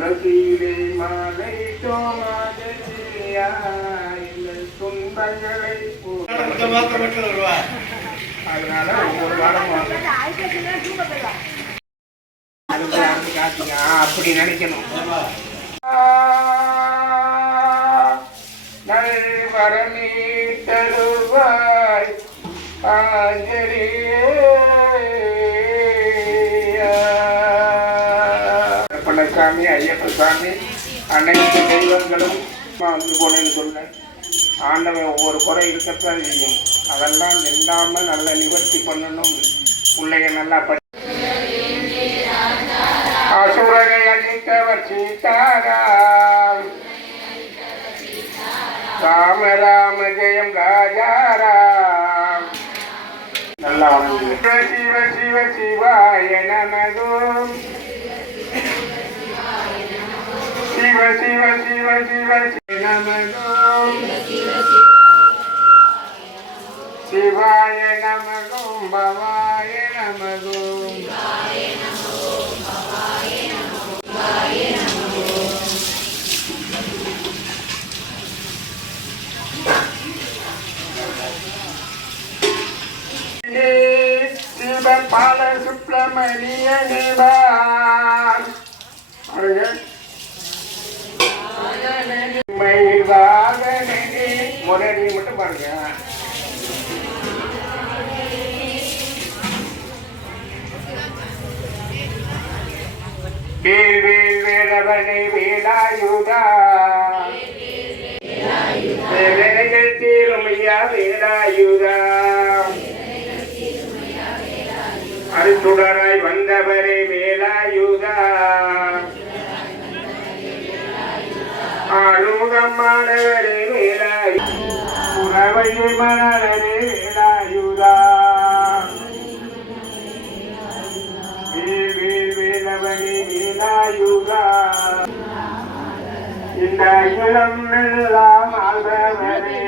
துளசியிலே மாலை துன்பங்களை அதனால வாரம் அப்படி நினைக்கணும். நல்வரமே தருவாய் ஆஞ்சநேயா. பண்ணசாமி சார்ந்து சாமி அனைத்து தெய்வங்களும் வந்து போனேன்னு சொன்னேன் ஆண்டவன் ஒவ்வொரு குறை இருக்கத்தான் செய்யும். அதெல்லாம் நில்லாம நல்லா நிவர்த்தி பண்ணணும். பிள்ளைங்க நல்லா படி அசுரனை அழித்தவர் சீதாராம் ராம ராம ஜெயம் ராஜாராம். நல்லா வணங்குங்க. சிவ சிவ சிவாய நமகும் சிவ சிவ. சிவ சிவ சிவ நமகும் சிவாய நமகும் பவாய நமகும் சிவ பால சுப்பிரமணிய நிவான் முரடி மட்டும் பாருங்க. வேல் வேலவனை வேலாயுதா. வேலைகள் தீருமையா வேலாயுதா. அருச்சுடராய் வந்தவரே வேலாயுதா. ஆளுமுகமானவரே உறவையை மணவரே வேலாயுதா வேல் வேல் இந்த இளம் எல்லாம் ஆழ்பவரே.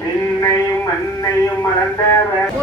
விண்ணையும் மண்ணையும் மறந்தவர்.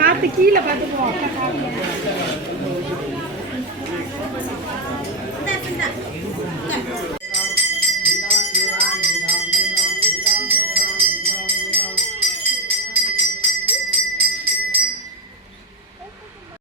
பார்த்து கீழே பார்த்து போவோம்